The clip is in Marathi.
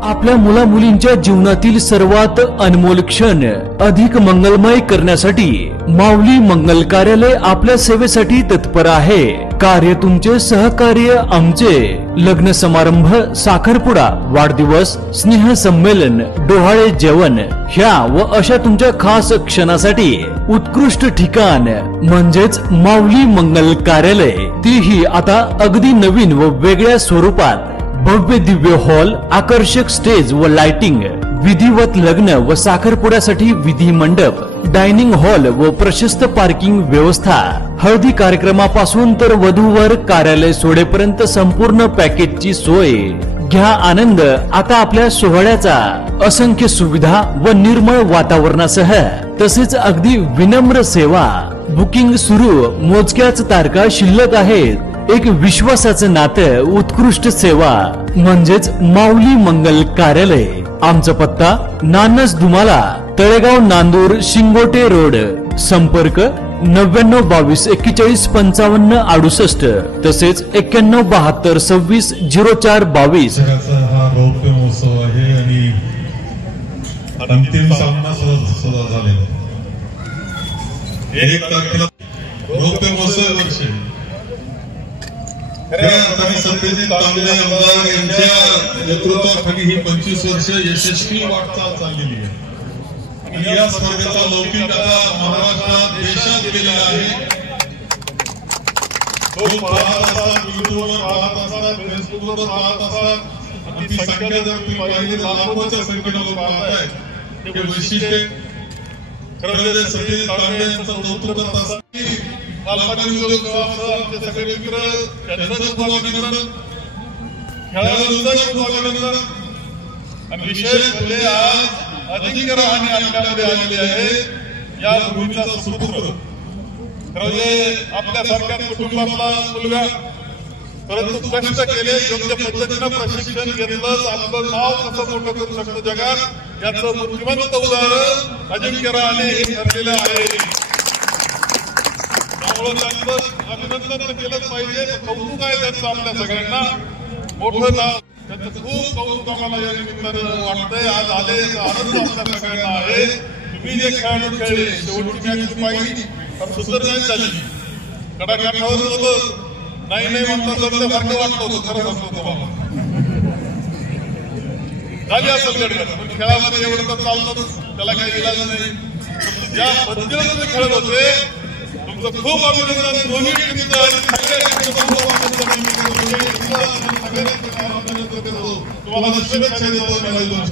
आपल्या मुला मुलींच्या जीवनातील सर्वात अनमोल क्षण अधिक मंगलमय करण्यासाठी माऊली मंगल कार्यालय आपल्या सेवेसाठी तत्पर आहे। कार्य तुमचे, सहकार्य आमचे। लग्न समारंभ, साखरपुडा, वाढदिवस, स्नेह संमेलन, डोहाळे जेवण ह्या व अशा तुमच्या खास क्षणासाठी उत्कृष्ट ठिकाण म्हणजेच माऊली मंगल कार्यालय, तीही आता अगदी नवीन व वेगळ्या स्वरूपात। भव्य दिव्य हॉल, आकर्षक स्टेज व लाइटिंग, विधिवत लग्न व साखरपुड्यासाठी विधी मंडप, डायनिंग हॉल व प्रशस्त पार्किंग व्यवस्था, हळदी कार्यक्रमापासून तर वधूवर कार्यालय सोडेपर्यंत संपूर्ण पॅकेजची सोय। घ्या आनंद आता आपल्या सोहळ्याचा। असंख्य सुविधा व निर्मळ वातावरणासह तसेच अगदी विनम्र सेवा। बुकिंग सुरू, मोजक्याच तारखा शिल्लक आहेत। एक विश्वासाचं नातं, उत्कृष्ट सेवा म्हणजेच माऊली मंगल कार्यालय। आमचा पत्ता नानस दुमाला, तळेगाव, नांदूर, शिंगोटे रोड। संपर्क 99 22 41 55 68 तसेच 91 72 26 04 22। हा रौप्य महोत्सव आहे आणि अंतिम सामना सुद्धा झालेला आहे। 1 तारखेला रौप्य महोत्सव वर्ष सत्यजित तांबे आमदार यांच्या नेतृत्वाखाली ही 25 वर्ष यशस्वी वाटचाल चाललेली आहे आणि या स्पर्धेचा लौकिक आता महाराष्ट्रात, देशात गेलेला आहे। लोक पाहत असतात, युट्यूबवर पाहत असतात, फेसबुकवर पाहत असतात आणि ती संख्या जर तुम्ही पाहिली लाखोच्या संख्येने लोक पाहतायत। हे वैशिष्ट्य खरं सत्यजित तांबे यांचं कौतुक करत असतात। मालपाटी उद्योग आमचे सगळे मित्र, त्यांचं खूप अभिनंदन, खेळाडूंचं खूप अभिनंदन। आणि विशेष म्हणजे आज अधिक राहणे आपल्यामध्ये आलेले आहे या भूमीचा सुपुत्र, म्हणजे आपल्यासारख्या कुटुंबातला मुलगा, परंतु कष्ट केले, योग्य पद्धतीनं प्रशिक्षण घेतलं, आपलं नाव कसं मोठं करू शकतो जगात याचं मूर्तिमंत उदाहरण अजिंक्य रहाणे हे ठरलेलं आहे। त्यांचं अभिनंदन केलंच पाहिजे, कौतुक आहे त्यांचं आपल्या सगळ्यांना, मोठं नाव, त्यांचं खूप कौतुक आम्हाला या निमित्तानं वाटतंय। आज आले आनंद आपल्या सगळ्यांना आहे। तुम्ही जे खेळाडू खेळले, शेवटची मॅच पाहिली तर सुंदर मॅच झाली, कडाकाठावर होतं, नाही म्हणतात जमल्यासारखं वाटलं होतं, खरं सांगतो तुम्हाला झाली असेल गडबड, पण खेळामध्ये एवढं तर चालतंच, त्याला काही इलाज नाही। ज्या पद्धतीने तुम्ही खेळत होते तुमचं खूप अभिनंदन। दोन्ही टीमचं तुम्हाला शुभेच्छा देतो।